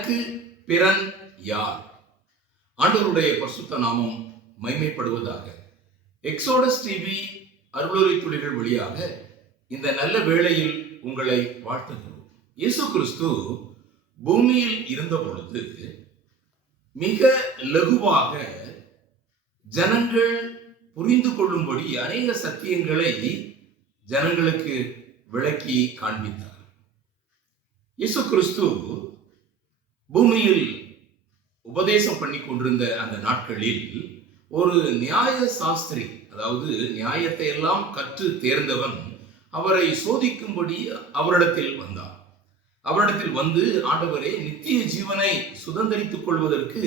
எனக்கு பிறன் யார்? ஆண்டவருடைய பரிசுத்த நாமம் மகிமைப்படுவதாக. எக்ஸோடஸ் டிவி அருளுரை துளிகள் வழியாக இந்த நல்ல வேளையில் உங்களை வாழ்த்துகிறோம். இயேசு கிறிஸ்து பூமியில் இருந்த பொழுது மிக லகுவாக ஜனங்கள் புரிந்து கொள்ளும்படி அநேக சத்தியங்களை ஜனங்களுக்கு விளக்கி காண்பித்தார். இயேசு கிறிஸ்து பூமியில் உபதேசம் பண்ணி கொண்டிருந்த அந்த நாட்களில் ஒரு நியாய சாஸ்திரி, அதாவது நியாயத்தை எல்லாம் கற்று தேர்ந்தவன், அவரை சோதிக்கும்படி அவரிடத்தில் வந்தார். அவரிடத்தில் வந்து, ஆண்டவரே, நித்திய ஜீவனை சுதந்தரித்துக் கொள்வதற்கு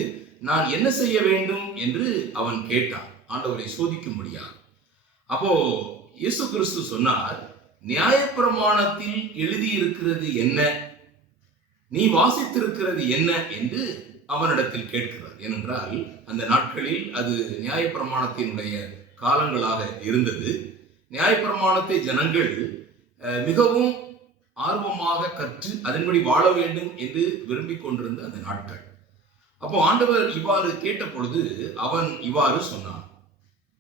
நான் என்ன செய்ய வேண்டும் என்று அவன் கேட்டான், ஆண்டவரை சோதிக்கும்படியா. அப்போ இயேசு கிறிஸ்து சொன்னார், நியாயப்பிரமாணத்தில் எழுதியிருக்கிறது என்ன, நீ வாசித்திருக்கிறது என்ன என்று அவனிடத்தில் கேட்கிறார். ஏனென்றால் அந்த நாட்களில் அது நியாயப்பிரமாணத்தினுடைய காலங்களாக இருந்தது. நியாயப்பிரமாணத்தை ஜனங்கள் மிகவும் ஆர்வமாக கற்று அதன்படி வாழ வேண்டும் என்று விரும்பிக் கொண்டிருந்த அந்த நாட்கள். அப்போ ஆண்டவர் இவ்வாறு கேட்ட பொழுது அவன் இவ்வாறு சொன்னான்,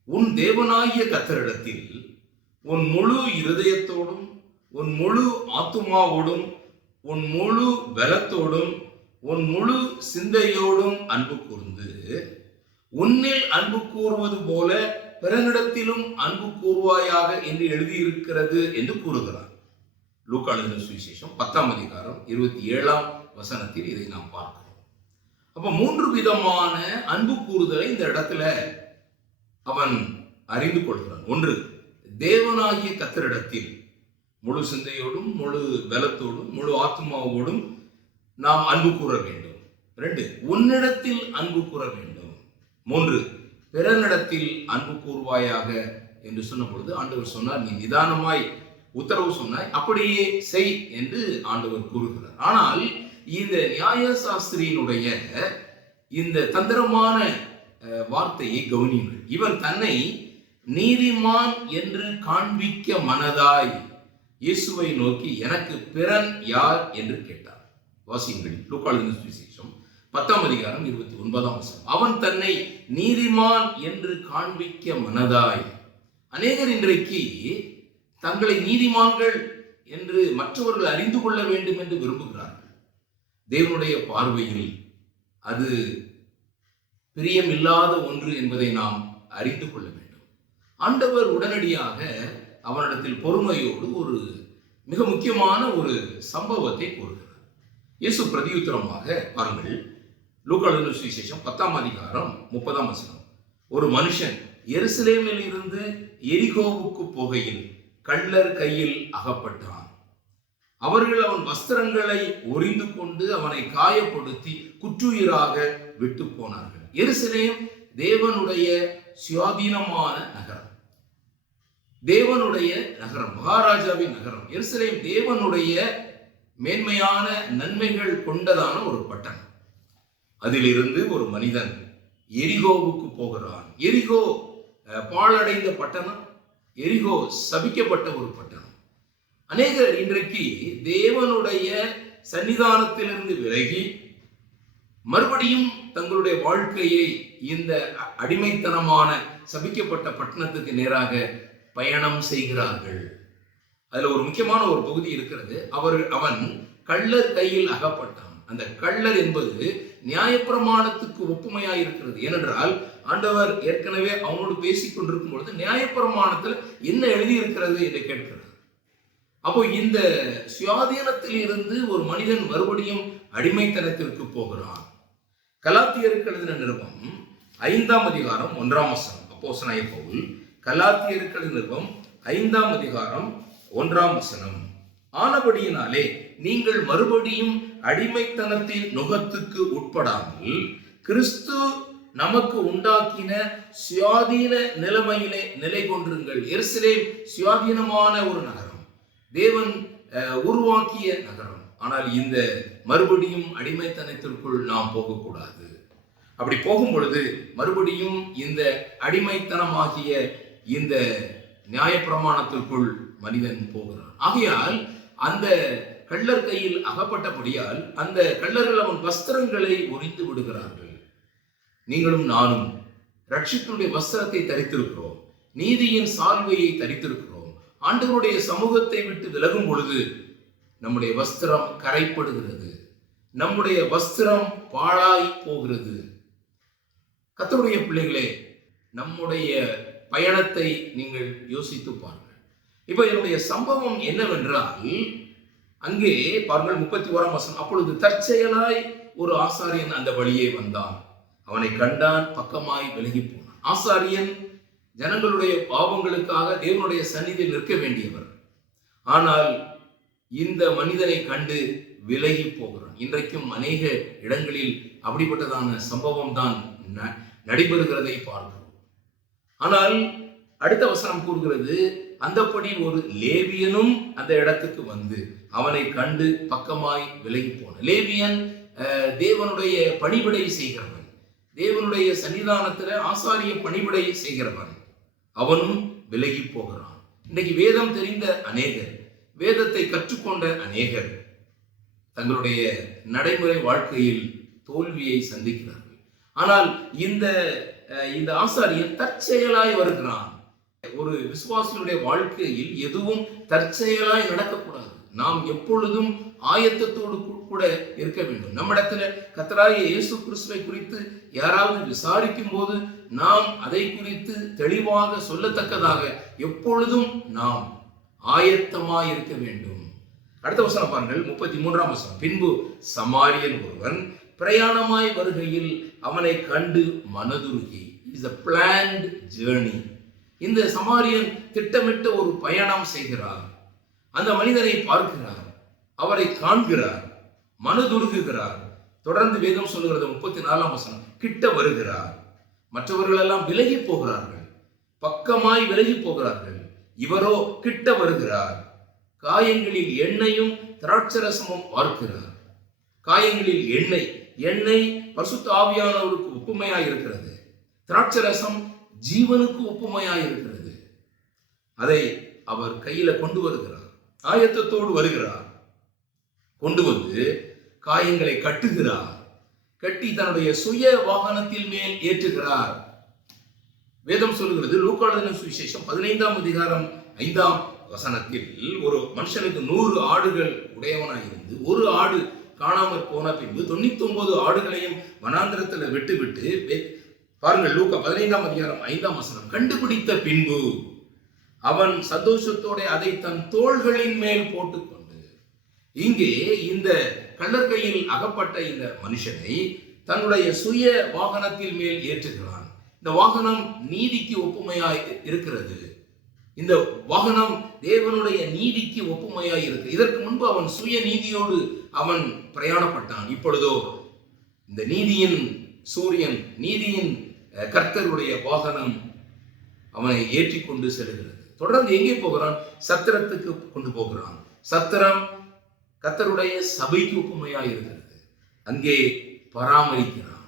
உன் தேவனாகிய கர்த்தரிடத்தில் உன் முழு இருதயத்தோடும் உன் முழு ஆத்துமாவோடும் உன் முழு பலத்தோடும் உன் முழு சிந்தையோடும் அன்பு கூர்ந்து உன்னில் அன்பு கூறுவது போல பிறனிடத்திலும் அன்பு கூறுவாயாக என்று எழுதியிருக்கிறது என்று கூறுகிறார். லூக்கா எழுதின சுவிசேஷம் 10ஆம் அதிகாரம் 27ஆம் வசனத்தில் இதை நாம் பார்க்கிறோம். அப்ப 3 விதமான அன்பு கூறுதலை இந்த இடத்துல அவன் அறிந்து கொள்கிறான். ஒன்று, தேவனாகிய கர்த்தரிடத்தில் முழு சிந்தையோடும் முழு பலத்தோடும் முழு ஆத்மாவோடும் நாம் அன்பு கூற வேண்டும். 2, உன்னிடத்தில் அன்பு கூற வேண்டும். 3, பிறனிடத்தில் அன்பு கூறுவாயாக என்று சொன்ன பொழுது ஆண்டவர் சொன்னார், நீ நிதானமாய் உத்தரவு சொன்னாய், அப்படியே செய் என்று ஆண்டவர் கூறுகிறார். ஆனால் இந்த நியாய சாஸ்திரியினுடைய இந்த தந்திரமான வார்த்தையை கவனியுங்கள். இவன் தன்னை நீதிமான் என்று காண்பிக்க மனதாய் இயேசுவை நோக்கி, எனக்கு பிறன் யார் என்று கேட்டார். வாசியுங்கள், லூக்கா எழுதின சுவிசேஷம் 10ஆம் அதிகாரம் 29ஆம் வசனம். அவன் தன்னை நீதிமான் என்று காண்பிக்க மனதாய். அநேகர் இன்றைக்கு தங்களை நீதிமான்கள் என்று மற்றவர்கள் அறிந்து கொள்ள வேண்டும் என்று விரும்புகிறார்கள். தேவனுடைய பார்வையில் அது பிரியமில்லாத ஒன்று என்பதை நாம் அறிந்து கொள்ள வேண்டும். ஆண்டவர் உடனடியாக அவனிடத்தில் பொறுமையோடு ஒரு மிக முக்கியமான ஒரு சம்பவத்தை கூறுகிறார். இயேசு பிரதியுத்தரமாக பாருங்கள், லூக்கா எழுதின சுவிசேஷம் 10ஆம் அதிகாரம் 30ஆம் வசனம். ஒரு மனுஷன் எருசலேமில் இருந்து எரிகோவுக்கு போகையில் கள்ளர் கையில் அகப்பட்டான். அவர்கள் அவன் வஸ்திரங்களை ஒரிந்து கொண்டு அவனை காயப்படுத்தி குற்றுயிராக விட்டு போனார்கள். எருசலேம் தேவனுடைய சுயாதீனமான நகரம், தேவனுடைய நகரம், மகாராஜாவின் நகரம். எருசலேம் தேவனுடைய மேன்மையான நன்மைகள் கொண்டதான ஒரு பட்டணம். அதிலிருந்து ஒரு மனிதன் எரிகோவுக்கு போகிறான். எரிகோ பாழடைந்த பட்டணம், எரிகோ சபிக்கப்பட்ட ஒரு பட்டணம். அநேகர் இன்றைக்கு தேவனுடைய சன்னிதானத்திலிருந்து விலகி மறுபடியும் தங்களுடைய வாழ்க்கையை இந்த அடிமைத்தனமான சபிக்கப்பட்ட பட்டணத்துக்கு நேராக பயணம் செய்கிறார்கள். அதுல ஒரு முக்கியமான ஒரு பகுதி இருக்கிறது. அவன் கள்ளர் கையில் அகப்பட்டான். அந்த கள்ளர் என்பது நியாயப்பிரமாணத்துக்கு ஒப்புமையாக இருக்கிறது. ஏனென்றால் ஆண்டவர் ஏற்கனவே அவனோடு பேசிக் கொண்டிருக்கும் பொழுது நியாயப்பிரமாணத்தில் என்ன எழுதியிருக்கிறது என்று கேட்கிறார். அப்போ இந்த சுயாதீனத்தில் இருந்து ஒரு மனிதன் மறுபடியும் அடிமைத்தனத்திற்கு போகிறான். கலாத்தியருக்கு எழுதின நிருபம் 5ஆம் அதிகாரம் 1ஆம் வசனம். அப்போஸ்தலனாகிய பவுல் கலாத்தியருக்கு எழுதின நிருபம் 5ஆம் அதிகாரம் 1ஆம் வசனம். ஆனபடியினாலே நீங்கள் மறுபடியும் அடிமைத்தனத்தின் நுகத்துக்கு உட்படாமல் கிறிஸ்து நமக்கு உண்டாக்கின சுயாதீன நிலைமையிலே நிலை கொண்டிருங்கள். எருசலேம் சுயாதீனமான ஒரு நகரம், தேவன் உருவாக்கிய நகரம். ஆனால் இந்த மறுபடியும் அடிமைத்தனத்திற்குள் நாம் போகக்கூடாது. அப்படி போகும் பொழுது மறுபடியும் இந்த அடிமைத்தனமாகிய இந்த நியாயப்பிரமாணத்திற்குள் மனிதன் போகிறான். ஆகையால் அந்த கள்ளர் கையில் அகப்பட்டபடியால் அந்த கள்ளர்கள் அவன் வஸ்திரங்களை உரிந்து விடுகிறார்கள். நீங்களும் நானும் ரட்சிப்பினுடைய வஸ்திரத்தை தரித்திருக்கிறோம், நீதியின் சால்வையை தரித்திருக்கிறோம். ஆண்டவருடைய சமூகத்தை விட்டு விலகும் பொழுது நம்முடைய வஸ்திரம் கரைப்படுகிறது, நம்முடைய வஸ்திரம் பாழாய் போகிறது. கர்த்தருடைய பிள்ளைகளே, நம்முடைய பயணத்தை நீங்கள் யோசித்து பாருங்கள். இப்ப என்னுடைய சம்பவம் என்னவென்றால், அங்கே பாருங்கள் 31ஆம் வசனம். அப்பொழுது தற்செயலாய் ஒரு ஆசாரியன் அந்த வழியே வந்தான், அவனை கண்டான், பக்கமாய் விலகி போனான். ஆசாரியன் ஜனங்களுடைய பாவங்களுக்காக தேவனுடைய சந்நிதியில் நிற்க வேண்டியவர். ஆனால் இந்த மனிதனை கண்டு விலகி போகிறான். இன்றைக்கும் அநேக இடங்களில் அப்படிப்பட்டதான சம்பவம் தான் நடைபெறுகிறதை பார்க்கிறோம். ஆனால் அடுத்த வசனம் கூறுகிறது, அந்தப்படி ஒரு லேவியனும் அந்த இடத்துக்கு வந்து அவனை கண்டு பக்கமாய் விலகி போன. லேவியன் தேவனுடைய பணிவிடை செய்கிறவன், தேவனுடைய சன்னிதானத்தில் ஆசாரிய பணிவிடை செய்கிறவன். அவனும் விலகி போகிறான். இன்னைக்கு வேதம் தெரிந்த அநேகர், வேதத்தை கற்றுக்கொண்ட அநேகர் தங்களுடைய நடைமுறை வாழ்க்கையில் தோல்வியை சந்திக்கிறார்கள். ஆனால் இந்த ஆசாரியன் தற்செயலாய் வருகிறான். ஒரு விசுவாசியுடைய வாழ்க்கையில் எதுவும் தற்செயலாய் நடக்கக்கூடாது. நாம் எப்பொழுதும் ஆயத்தத்தோடு கூட இருக்க வேண்டும். நம்மிடத்துல கர்த்தராகிய இயேசு கிறிஸ்துவை குறித்து யாராவது விசாரிக்கும் போது நாம் அதை குறித்து தெளிவாக சொல்லத்தக்கதாக எப்பொழுதும் நாம் ஆயத்தமாய் இருக்க வேண்டும். அடுத்த வசனம் பாருங்கள், 33ஆம் வசனம். பின்பு சமாரியன் ஒருவன் பிரயாணமாய் வருகையில் அவனை கண்டு மனதுருகி. Is a planned journey. இந்த சமாரியன் திட்டமிட்ட ஒரு பயணம் செய்கிறார். அந்த மனிதனை பார்க்கிறார், அவரை காண்கிறார், மனதுருகுகிறார். தொடர்ந்து வேதம் சொல்லுகிறது 34ஆம் வசனம். கிட்ட வருகிறார், மற்றவர்கள் எல்லாம் விலகி போகிறார்கள், பக்கமாய் விலகி போகிறார்கள். இவரோ கிட்ட வருகிறார், காயங்களில் எண்ணெயும் திராட்சரசமும் பார்க்கிறார். காயங்களில் எண்ணெய் பரிசுத்த ஆவியானவருக்கு ஒப்புமையாய் இருக்கிறது, திராட்சரசம் ஜீவனுக்கு ஒப்புமையாய் இருக்கிறது. அதை அவர் கையில கொண்டு வருகிறார், ஆயத்தத்தோடு வருகிறார். கொண்டு வந்து காயங்களை கட்டுகிறார், கட்டி தன்னுடைய சுய வாகனத்தில் மேல் ஏற்றுகிறார். வேதம் சொல்லுகிறது, லூக்கா எழுதின சுவிசேஷம் 15ஆம் அதிகாரம் 5ஆம் வசனத்தில், ஒரு மனுஷனுக்கு 100 ஆடுகள் உடையவனாயிருந்து ஒரு ஆடு காணாமற் போன பின்பு 99 ஆடுகளையும் வனாந்திரத்தில் விட்டு பாருங்கள், லூக்கா 15ஆம் அதிகாரம் 5ஆம் வசனம். கண்டுபிடித்த பின்பு அவன் சந்தோஷத்தோட அதை தன் தோள்களின் மேல் போட்டுக்கொண்டு. இங்கே இந்த கள்ளர்கையில் அகப்பட்ட இந்த மனுஷனை தன்னுடைய சுய வாகனத்தில் மேல் ஏற்றுகிறான். இந்த வாகனம் நீதிக்கு ஒப்புமையாய் இருக்கிறது. இந்த வாகனம் தேவனுடைய நீதிக்கு ஒப்புமையாய் இருக்கு. இதற்கு முன்பு அவன் சுய நீதியோடு அவன் பிரயாணப்பட்டான். இப்பொழுதோ இந்த நீதியின் சூரியன், நீதியின் கர்த்தருடைய வாகனம் அவனை ஏற்றி கொண்டு செல்கிறது. தொடர்ந்து எங்கே போகிறான்? சத்திரத்துக்கு கொண்டு போகிறான். சத்திரம் கர்த்தருடைய சபைக்கு ஒப்புமையாய் இருக்கிறது. அங்கே பராமரிக்கிறான்.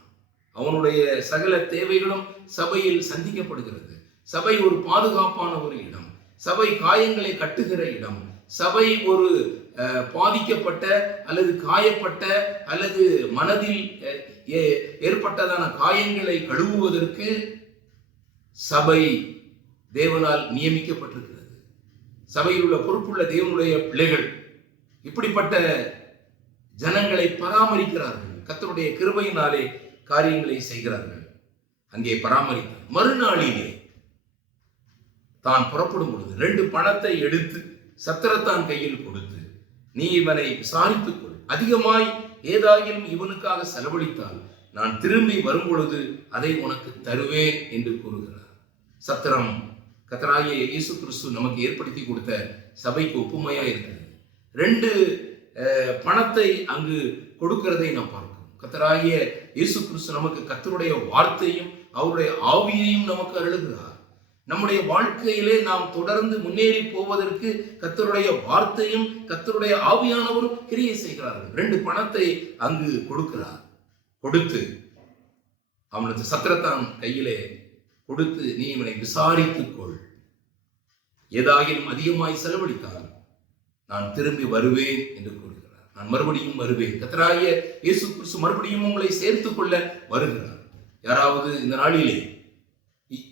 அவனுடைய சகல தேவைகளும் சபையில் சந்திக்கப்படுகிறது. சபை ஒரு பாதுகாப்பான ஒரு இடம், சபை காயங்களை கட்டுகிற இடம், சபை ஒரு பாதிக்கப்பட்ட அல்லது காயப்பட்ட அல்லது மனதில் ஏற்பட்டதான காயங்களை கழுவுவதற்கு சபை தேவனால் நியமிக்கப்பட்டிருக்கிறது. சபையில் உள்ள பொறுப்புள்ள தேவனுடைய பிள்ளைகள் இப்படிப்பட்ட ஜனங்களை பராமரிக்கிறார்கள். கர்த்தருடைய கிருபையினாலே காரியங்களை செய்கிறார்கள். அங்கே பராமரித்தார். மறுநாளிலே தான் புறப்படும் பொழுது 2 பணத்தை எடுத்து சத்திரத்தான் கையில் கொடுத்து, நீ இவனை விசாரித்துக் கொள், அதிகமாய் ஏதாயிலும் இவனுக்காக செலவழித்தால் நான் திரும்பி வரும் பொழுது அதை உனக்கு தருவேன் என்று கூறுகிறார். சத்திரம் கர்த்தராகிய இயேசு கிறிஸ்து நமக்கு ஏற்படுத்தி கொடுத்த சபைக்கு ஒப்புமையா இருக்கிறது. 2 பணத்தை அங்கு கொடுக்கிறதை நாம் பார்க்கிறோம். கர்த்தராகிய இயேசு கிறிஸ்து நமக்கு கர்த்தருடைய வார்த்தையும் அவருடைய ஆவியையும் நமக்கு அருளுகிறார். நம்முடைய வாழ்க்கையிலே நாம் தொடர்ந்து முன்னேறி போவதற்கு கர்த்தருடைய வார்த்தையும் கர்த்தருடைய ஆவியானவரும் கிரியை செய்கிறார்கள். 2 பணத்தை அங்கு கொடுக்கிறார். கொடுத்து அவனது சத்திரத்தான் கையிலே கொடுத்து, நீ இவனை விசாரித்துக் கொள், ஏதாயிலும் அதிகமாய் செலவழித்தால் நான் திரும்பி வருவேன் என்று கூறுகிறார். நான் மறுபடியும் வருவேன். கர்த்தராகிய இயேசு கிறிஸ்து மறுபடியும் உங்களை சேர்த்துக் கொள்ள வருகிறார். யாராவது இந்த நாளிலே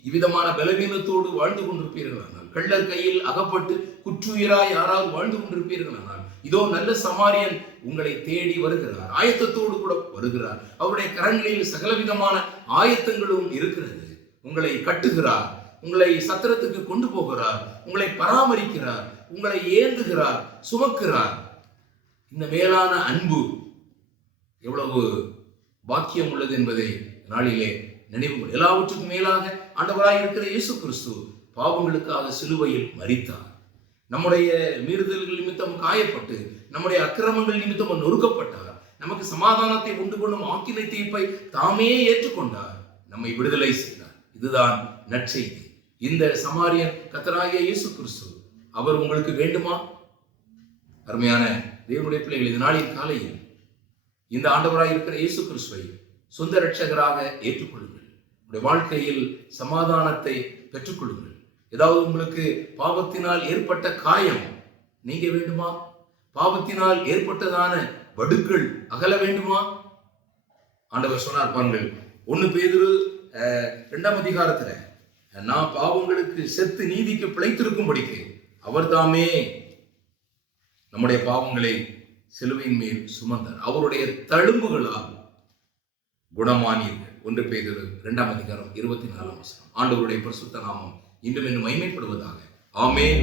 இவ்விதமான பலவீனத்தோடு வாழ்ந்து கொண்டிருப்பீர்களானால், கள்ளர் கையில் அகப்பட்டு குற்றுயிராய் யாராவது வாழ்ந்து கொண்டிருப்பீர்களானால், இதோ நல்ல சமாரியன் உங்களை தேடி வருகிறார். ஆயத்தத்தோடு கூட வருகிறார். அவருடைய கரங்களில் சகலவிதமான ஆயத்தங்களும் இருக்கிறது. உங்களை கட்டுகிறார், உங்களை சத்திரத்துக்கு கொண்டு போகிறார், உங்களை பராமரிக்கிறார், உங்களை ஏந்துகிறார், சுமக்கிறார். இந்த மேலான அன்பு எவ்வளவு பாக்கியம் உள்ளது என்பதை நாளிலே நினைவு. எல்லாவற்றுக்கும் மேலாக ஆண்டவராய் இருக்கிற இயேசு கிறிஸ்து பாவங்களுக்காக சிலுவையில் மரித்தார். நம்முடைய மீறுதல்கள் நிமித்தம் காயப்பட்டு, நம்முடைய அக்கிரமங்கள் நிமித்தம் நொறுக்கப்பட்டார். நமக்கு சமாதானத்தை உண்டு கொள்ளும் ஆக்கினை தீர்ப்பை தாமே ஏற்றுக்கொண்டார், நம்மை விடுதலை செய்தார். இதுதான் நற்செய்தி. இந்த சமாரியன் கர்த்தராகிய இயேசு கிறிஸ்து அவர் உங்களுக்கு வேண்டுமா? அருமையான தேவனுடைய பிள்ளைகள், இந்த நாளின் காலையில் இந்த ஆண்டவராய் இருக்கிற இயேசு கிறிஸ்துவை சொந்த இரட்சகராக ஏற்றுக்கொள்ளுங்கள். உங்களுடைய வாழ்க்கையில் சமாதானத்தை பெற்றுக்கொள்ளுங்கள். ஏதாவது உங்களுக்கு பாவத்தினால் ஏற்பட்ட காயம் நீங்க வேண்டுமா? பாவத்தினால் ஏற்பட்டதான வடுக்கள் அகல வேண்டுமா? ஆண்டவர் சொன்னார் பாருங்கள், 1 பேதுரு 2ஆம் அதிகாரத்துல, நான் பாவங்களுக்கு செத்து நீதிக்கு பிழைத்திருக்கும்படிக்கு அவர் தாமே நம்முடைய பாவங்களை சிலுவையின் மேல் சுமந்தார். அவருடைய தழும்புகளால் குணமானீர்கள். 1 பேதுரு 2ஆம் அதிகாரம் 24ஆம் வசனம். ஆண்டவருடைய பரிசுத்த நாமம் இன்றும் இன்னும் மகிமைப்படுவதாக. ஆமென்.